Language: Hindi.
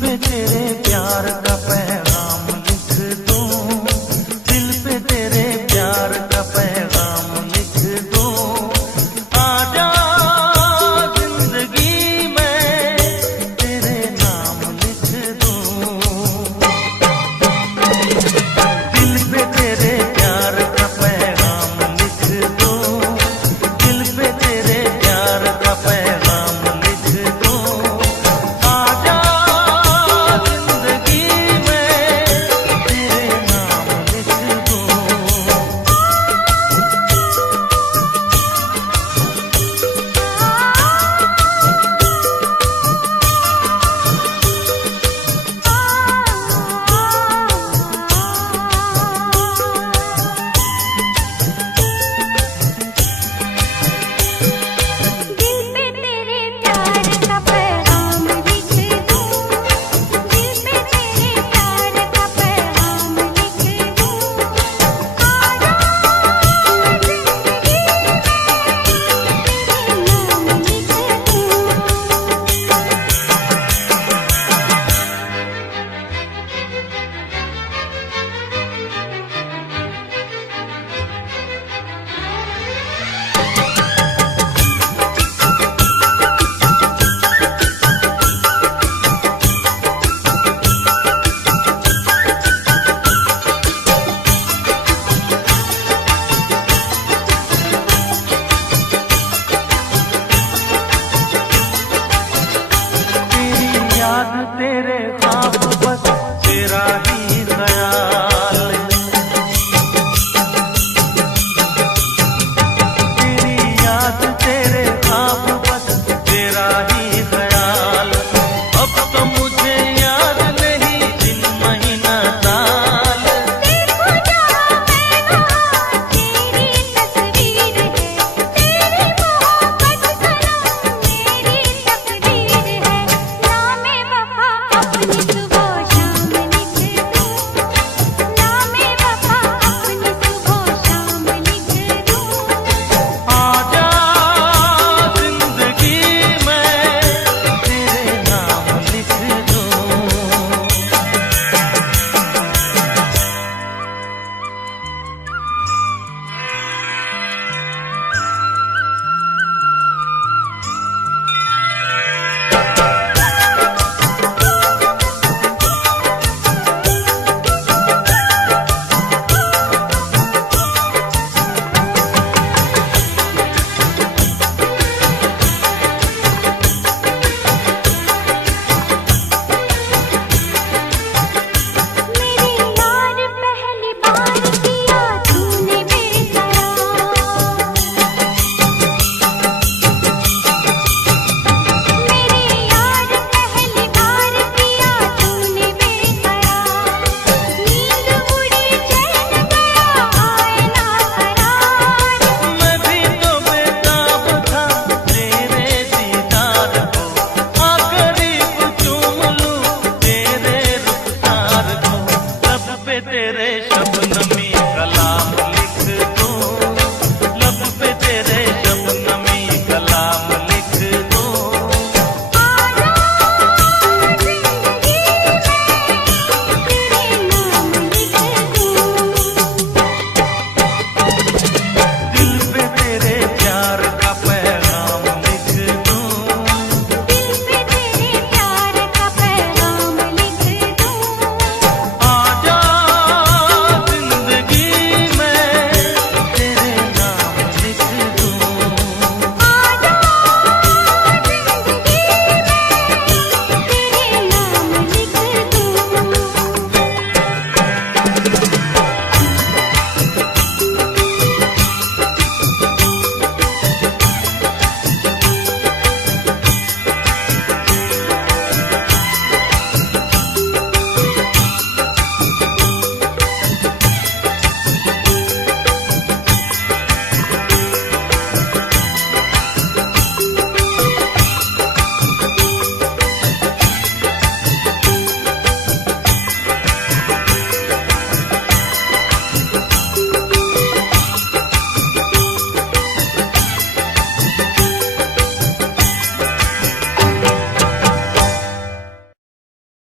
पे तेरे प्यार का पैगाम लिख दूं, दिल पे तेरे प्यार का पैगाम लिख दूं। आजा जिंदगी में तेरे नाम लिख दूं, दिल पे तेरे प्यार का पैगाम लिख दूं, दिल पे तेरे प्यार का पैगाम लिख दूं। आजा जिंदगी में तेरे नाम लिख दूं। दिल पे तेरे प्यार का पैगाम लिख दूं, दिल पे तेरे प्यार का पैगाम लिख दूं। आजा जिंदगी में तेरे नाम लिख तेरी याद तेरे ख्वाब